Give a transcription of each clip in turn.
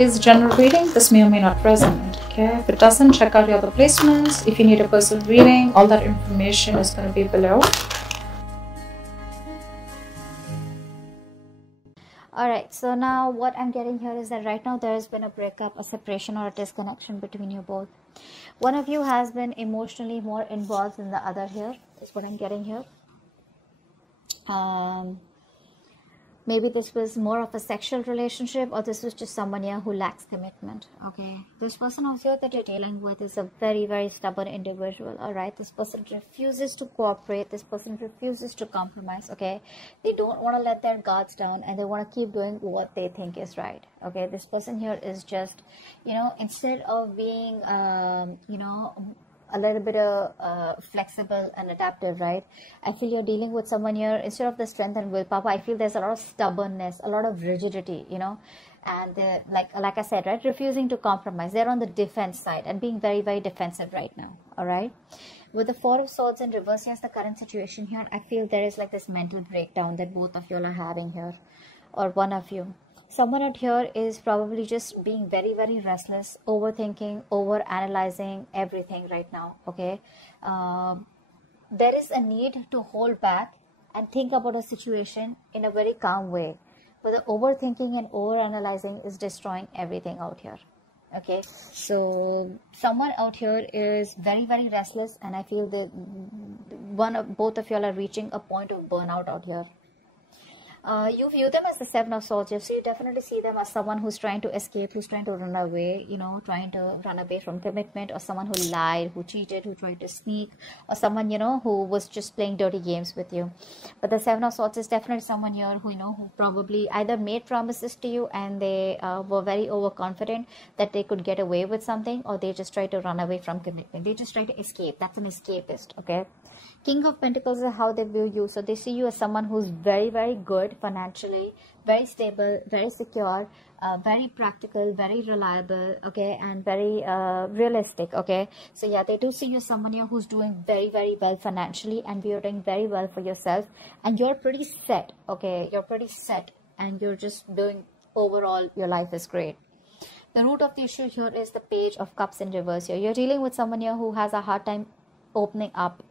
it is general reading, this may or may not resonate. Okay, if it doesn't, check out your other placements. If you need a personal reading, all that information is going to be below. Alright, so now what I'm getting here is that right now there has been a breakup, a separation, or a disconnection between you both. One of you has been emotionally more involved than the other here, is what I'm getting here. Maybe this was more of a sexual relationship, or this was just someone here who lacks commitment. Okay, this person out here that you're dealing with is a very, very stubborn individual. All right, this person refuses to cooperate. This person refuses to compromise. Okay, they don't want to let their guards down, and they want to keep doing what they think is right. Okay, this person here is just, you know, instead of being, you know, a little bit flexible and adaptive, right? I feel you're dealing with someone here, instead of the strength and willpower, I feel there's a lot of stubbornness, a lot of rigidity, you know, and like I said, right, refusing to compromise. They're on the defense side and being very, very defensive right now. All right, with the Four of Swords in reverse, here's the current situation here. I feel there is like this mental breakdown that both of you are having here, or one of you. Someone out here is probably just being very, very restless, overthinking, over analyzing everything right now. Okay, there is a need to hold back and think about a situation in a very calm way, but the overthinking and over analyzing is destroying everything out here. Okay, so someone out here is very, very restless, and I feel that both of you are reaching a point of burnout out here. You view them as the Seven of Swords, so you definitely see them as someone who's trying to escape, who's trying to run away, you know, trying to run away from commitment, or someone who lied, who cheated, who tried to sneak, or someone, you know, who was just playing dirty games with you. But the Seven of Swords is definitely someone here who, you know, who probably either made promises to you and they were very overconfident that they could get away with something, or they just tried to run away from commitment. They just try to escape. That's an escapist. Okay, King of Pentacles is how they view you. So they see you as someone who's very, very good financially, very stable, very secure, very practical, very reliable, okay, and very realistic. Okay, so yeah, they do see you as someone here who's doing very, very well financially, and you're doing very well for yourself, and you're pretty set. Okay, you're pretty set, and you're just doing overall, your life is great. The root of the issue here is the Page of Cups in reverse here. You're dealing with someone here who has a hard time opening up,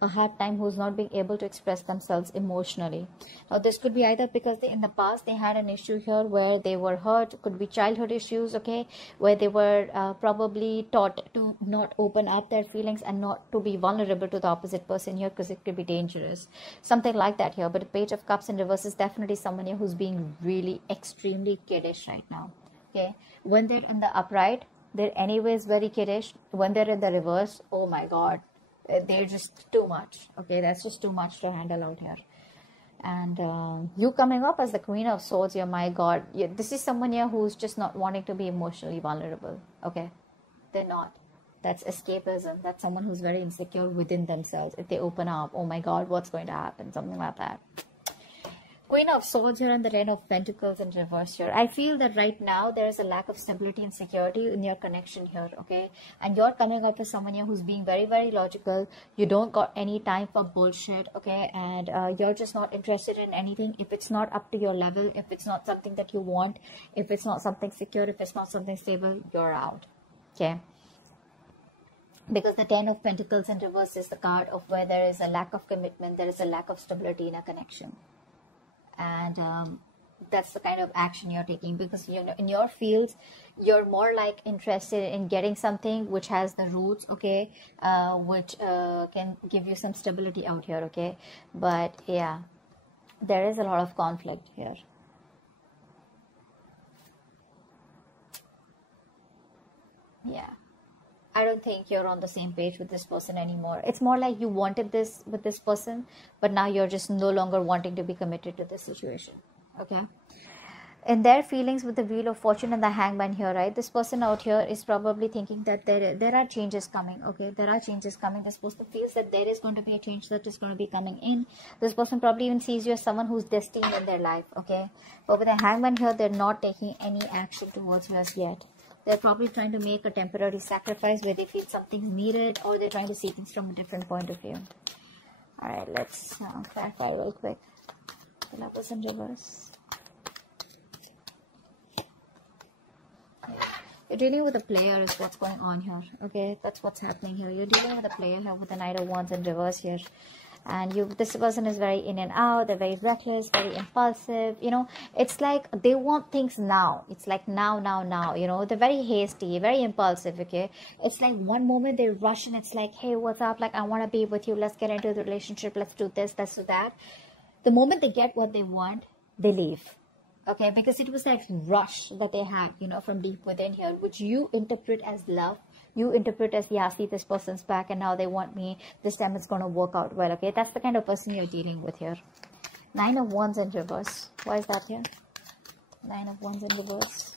a hard time who's not being able to express themselves emotionally. Now this could be either because in the past they had an issue here where they were hurt, could be childhood issues, okay, where they were probably taught to not open up their feelings and not to be vulnerable to the opposite person here, because it could be dangerous, something like that here. But the Page of Cups in reverse is definitely someone here who's being really extremely kiddish right now. Okay, when they're in the upright, they're anyways very kiddish. When they're in the reverse, oh my god, they're just too much. Okay, that's just too much to handle out here. And you coming up as the Queen of Swords here, my god, this is someone here who's just not wanting to be emotionally vulnerable. Okay, they're not. That's escapism. That's someone who's very insecure within themselves. If they open up, oh my god, what's going to happen, something like that. Queen of Swords here and the Ten of Pentacles in reverse here. I feel that right now there is a lack of stability and security in your connection here, okay? And you're coming up with someone here who's being very, very logical. You don't got any time for bullshit, okay? And you're just not interested in anything. If it's not up to your level, if it's not something that you want, if it's not something secure, if it's not something stable, you're out, okay? Because the Ten of Pentacles in reverse is the card of where there is a lack of commitment, there is a lack of stability in a connection. And that's the kind of action you're taking, because you know in your fields you're more like interested in getting something which has the roots, okay, which can give you some stability out here, okay. But yeah, there is a lot of conflict here. Yeah, I don't think you're on the same page with this person anymore. It's more like you wanted this with this person, but now you're just no longer wanting to be committed to this situation, okay? In their feelings with the Wheel of Fortune and the Hangman here, right? This person out here is probably thinking that there are changes coming, okay? There are changes coming. This person feels that there is going to be a change that is going to be coming in. This person probably even sees you as someone who's destined in their life, okay? But with the Hangman here, they're not taking any action towards you as yet. They're probably trying to make a temporary sacrifice where they feel something's needed, or they're trying to see things from a different point of view. Alright, let's clarify real quick. The Lovers in reverse. You're dealing with a player is what's going on here. Okay, that's what's happening here. You're dealing with a player here with the Knight of Wands in reverse here. And this person is very in and out. They're very reckless, very impulsive. You know, it's like they want things now. It's like now. You know, they're very hasty, very impulsive. Okay, it's like one moment they rush and it's like, hey, what's up? Like, I want to be with you. Let's get into the relationship. Let's do this. Let's do that. The moment they get what they want, they leave. Okay, because it was like rush that they had, you know, from deep within here, which you interpret as love. You interpret as, yeah, see, this person's back and now they want me. This time it's going to work out well. Okay, that's the kind of person you're dealing with here. Nine of Wands in reverse. Why is that here? Nine of Wands in reverse.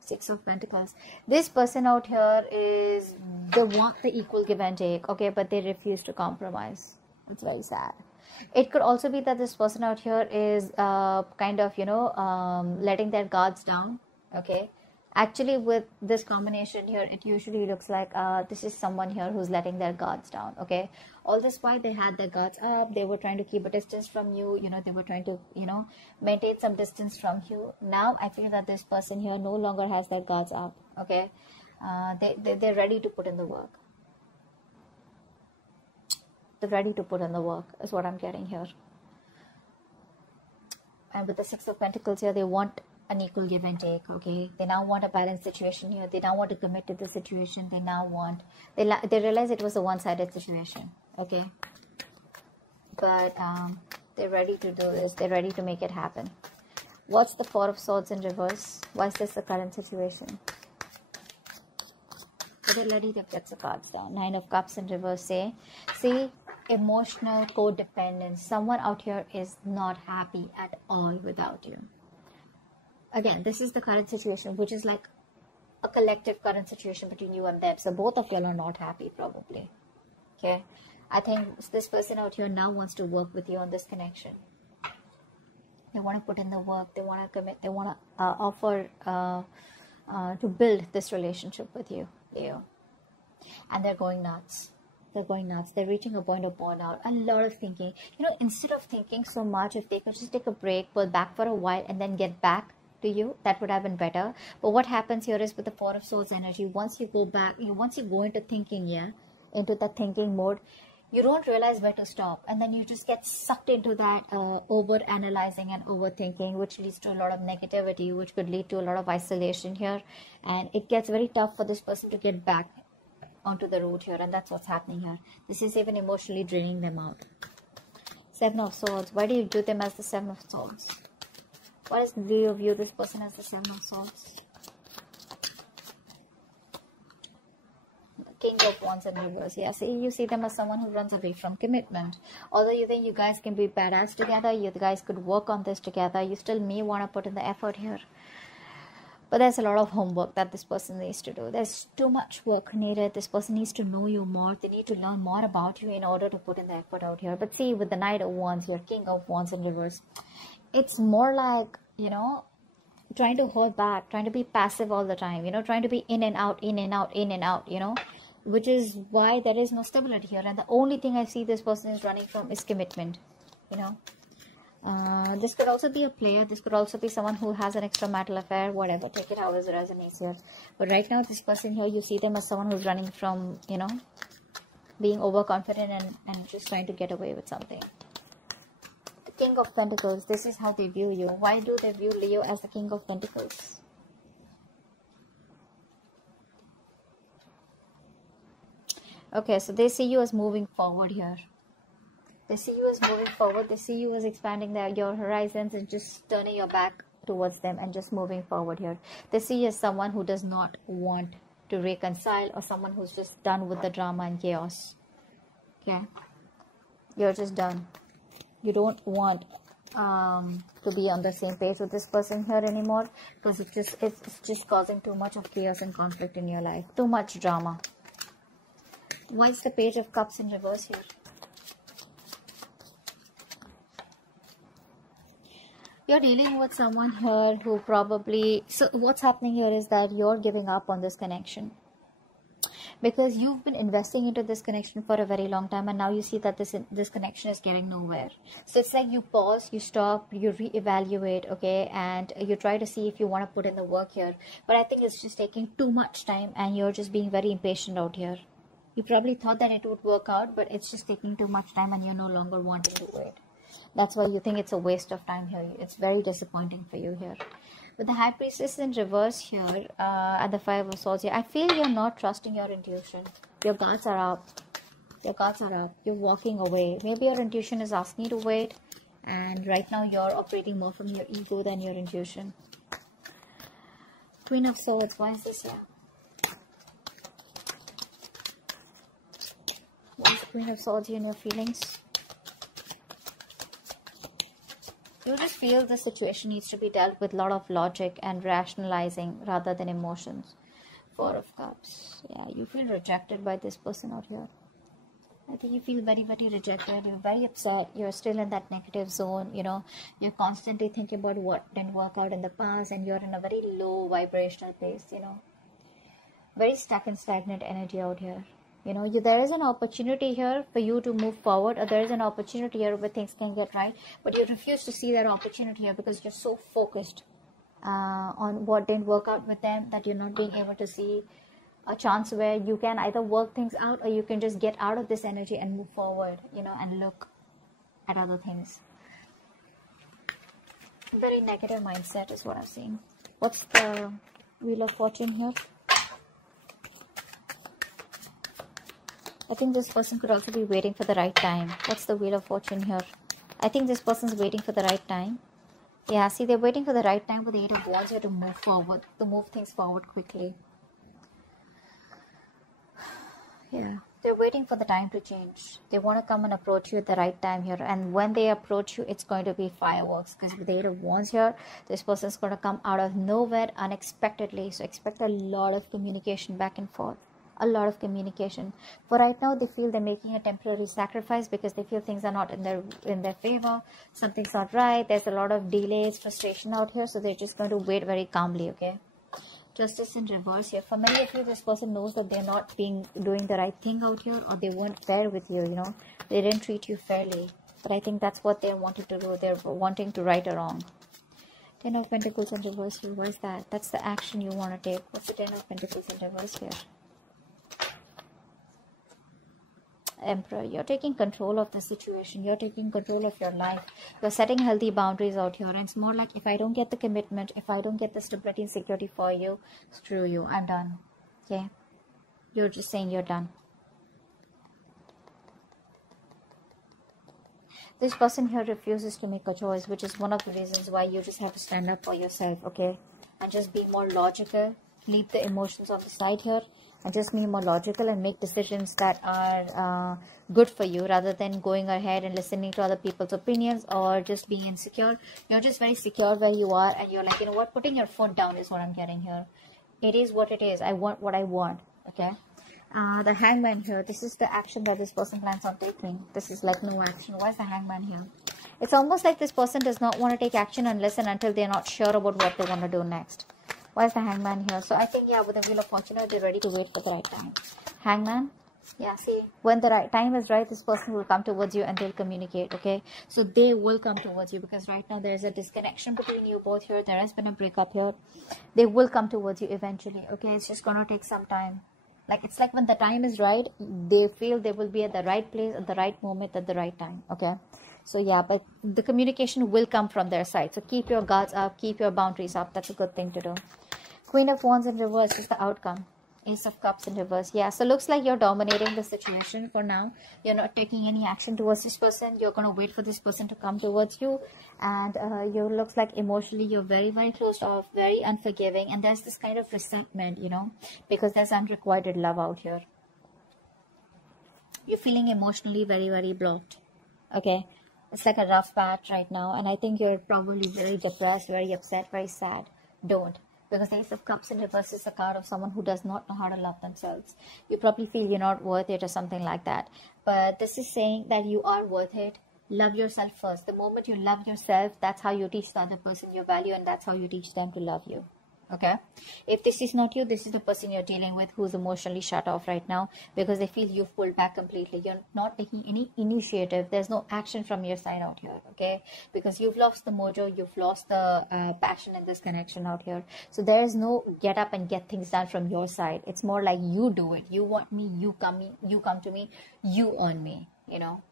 Six of Pentacles. This person out here is, they want the equal give and take. Okay, but they refuse to compromise. It's very sad. It could also be that this person out here is kind of, you know, letting their guards down. Okay. Actually, with this combination here, it usually looks like this is someone here who's letting their guards down. Okay. All this while they had their guards up, they were trying to keep a distance from you. You know, they were trying to, you know, maintain some distance from you. Now, I feel that this person here no longer has their guards up. Okay. They're ready to put in the work. Ready to put in the work is what I'm getting here. And with the Six of Pentacles here, they want an equal give and take. Okay, they now want a balanced situation here. They now want to commit to the situation. They now want, they realize it was a one-sided situation. Okay, but they're ready to do this. They're ready to make it happen. What's the Four of Swords in reverse? Why is this the current situation? They're ready to get the cards down. Nine of Cups in reverse. See, emotional codependence. Someone out here is not happy at all without you. Again, this is the current situation, which is like a collective current situation between you and them. So both of y'all are not happy, probably. Okay, I think this person out here now wants to work with you on this connection. They want to put in the work. They want to commit. They want to offer to build this relationship with you, Leo. And they're going nuts. They're going nuts. They're reaching a point of burnout. A lot of thinking. You know, instead of thinking so much, if they could just take a break, pull back for a while, and then get back to you, that would have been better. But what happens here is with the Four of Swords energy, once you go back, once you go into thinking, into that thinking mode, you don't realize where to stop. And then you just get sucked into that over-analyzing and overthinking, which leads to a lot of negativity, which could lead to a lot of isolation here. And it gets very tough for this person to get back onto the road here, and that's what's happening here. This is even emotionally draining them out. Seven of Swords. Why do you do them as the Seven of Swords? Why do you view this person as the Seven of Swords? The King of Wands in reverse. Yeah, see, you see them as someone who runs away from commitment. Although you think you guys can be badass together, you guys could work on this together, you still may want to put in the effort here. But there's a lot of homework that this person needs to do. There's too much work needed. This person needs to know you more. They need to learn more about you in order to put in the effort out here. But see, with the Knight of Wands, your King of Wands in reverse, it's more like, you know, trying to hold back, trying to be passive all the time, you know, trying to be in and out, in and out, in and out, you know, which is why there is no stability here. And the only thing I see this person is running from is commitment, you know. This could also be a player. This could also be someone who has an extramarital affair, whatever. Take it however it resonates here. But right now, this person here, you see them as someone who's running from, you know, being overconfident and just trying to get away with something. The King of Pentacles, this is how they view you. Why do they view Leo as the King of Pentacles? Okay, so they see you as moving forward here. They see you as moving forward. They see you as expanding your horizons and just turning your back towards them and just moving forward here. They see you as someone who does not want to reconcile, or someone who's just done with the drama and chaos. Okay? You're just done. You don't want to be on the same page with this person here anymore, because it's just causing too much of chaos and conflict in your life. Too much drama. Why is the Page of Cups in reverse here? You're dealing with someone here who probably... So what's happening here is that you're giving up on this connection. because you've been investing into this connection for a very long time, and now you see that this connection is getting nowhere. So it's like you pause, you stop, you reevaluate, okay, and you try to see if you want to put in the work here. But I think it's just taking too much time, and you're just being very impatient out here. You probably thought that it would work out, but it's just taking too much time, and you're no longer wanting to wait. That's why you think it's a waste of time here. It's very disappointing for you here. With the High Priestess in reverse here, and the Five of Swords here, I feel you're not trusting your intuition. Your guards are up. Your guards are up. You're walking away. Maybe your intuition is asking you to wait, and right now you're operating more from your ego than your intuition. Queen of Swords, why is this here? What is Queen of Swords here in your feelings? You just feel the situation needs to be dealt with a lot of logic and rationalizing rather than emotions. Four of Cups. Yeah, you feel rejected by this person out here. I think you feel very, very rejected. You're very upset. You're still in that negative zone. You know, you're constantly thinking about what didn't work out in the past, and you're in a very low vibrational place, you know. Very stuck and stagnant energy out here. You know, there is an opportunity here for you to move forward, or there is an opportunity here where things can get right, but you refuse to see that opportunity here because you're so focused on what didn't work out with them that you're not being able to see a chance where you can either work things out, or you can just get out of this energy and move forward, you know, and look at other things. Very negative mindset is what I'm seeing. What's the Wheel of Fortune here? I think this person could also be waiting for the right time. What's the Wheel of Fortune here? I think this person's waiting for the right time. Yeah, see, they're waiting for the right time, but the Eight of Wands here to move forward, to move things forward quickly. Yeah, they're waiting for the time to change. They want to come and approach you at the right time here. And when they approach you, it's going to be fireworks. Because with the Eight of Wands here, this person's going to come out of nowhere unexpectedly. So expect a lot of communication back and forth. A lot of communication. For right now, they feel they're making a temporary sacrifice because they feel things are not in their favor. Something's not right. There's a lot of delays, frustration out here. So they're just going to wait very calmly, okay? Justice in reverse here. For many of you, this person knows that they're not doing the right thing out here, or they weren't fair with you, you know. They didn't treat you fairly. But I think that's what they're wanting to do. They're wanting to right a wrong. Ten of Pentacles in reverse here. What is that? That's the action you want to take. What's the Ten of Pentacles in reverse here? Emperor, you're taking control of the situation. You're taking control of your life. You're setting healthy boundaries out here. And it's more like, if I don't get the commitment, if I don't get the stability and security for you, screw you. I'm done. Okay? You're just saying you're done. This person here refuses to make a choice, which is one of the reasons why you just have to stand up for yourself, okay? And just be more logical. Leave the emotions on the side here. And just be more logical and make decisions that are good for you, rather than going ahead and listening to other people's opinions or just being insecure. You're just very secure where you are, and you're like, you know what, putting your foot down is what I'm getting here. It is what it is. I want what I want, okay? The Hangman here, this is the action that this person plans on taking. This is like no action. Why is the Hangman here? It's almost like this person does not want to take action unless and until they're not sure about what they want to do next. Why is the Hangman here? So I think, yeah, with the Wheel of Fortune, they're ready to wait for the right time. Hangman, yeah, see, when the right time is right, this person will come towards you and they'll communicate, okay? So they will come towards you, because right now there's a disconnection between you both here. There has been a breakup here. They will come towards you eventually, okay? It's just going to take some time. Like, it's like when the time is right, they feel they will be at the right place at the right moment at the right time, okay? So yeah, but the communication will come from their side. So keep your guards up, keep your boundaries up. That's a good thing to do. Queen of Wands in reverse is the outcome. Ace of Cups in reverse. Yeah, so looks like you're dominating the situation for now. You're not taking any action towards this person. You're going to wait for this person to come towards you. And you looks like emotionally you're very, very closed off, very unforgiving. And there's this kind of resentment, you know, because there's unrequited love out here. You're feeling emotionally very, very blocked. Okay. It's like a rough patch right now. And I think you're probably very depressed, very upset, very sad. Don't. Because the Ace of Cups in reverse is a card of someone who does not know how to love themselves. You probably feel you're not worth it or something like that. But this is saying that you are worth it. Love yourself first. The moment you love yourself, that's how you teach the other person your value, and that's how you teach them to love you. Okay, if this is not you, this is the person you're dealing with who's emotionally shut off right now, because they feel you've pulled back completely. You're not taking any initiative. There's no action from your side out here. Okay, because you've lost the mojo, you've lost the passion in this connection out here. So there's no get up and get things done from your side. It's more like you do it. You want me, you come to me, you on me. You know,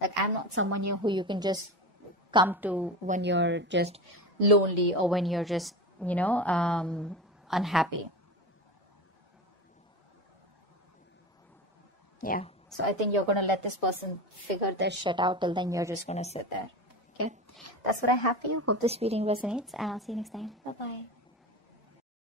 like I'm not someone who you can just come to when you're just lonely or when you're just unhappy. Yeah, so I think you're gonna let this person figure their shit out. Till then, you're just gonna sit there. Okay, that's what I have for you. Hope this reading resonates, and I'll see you next time. Bye bye.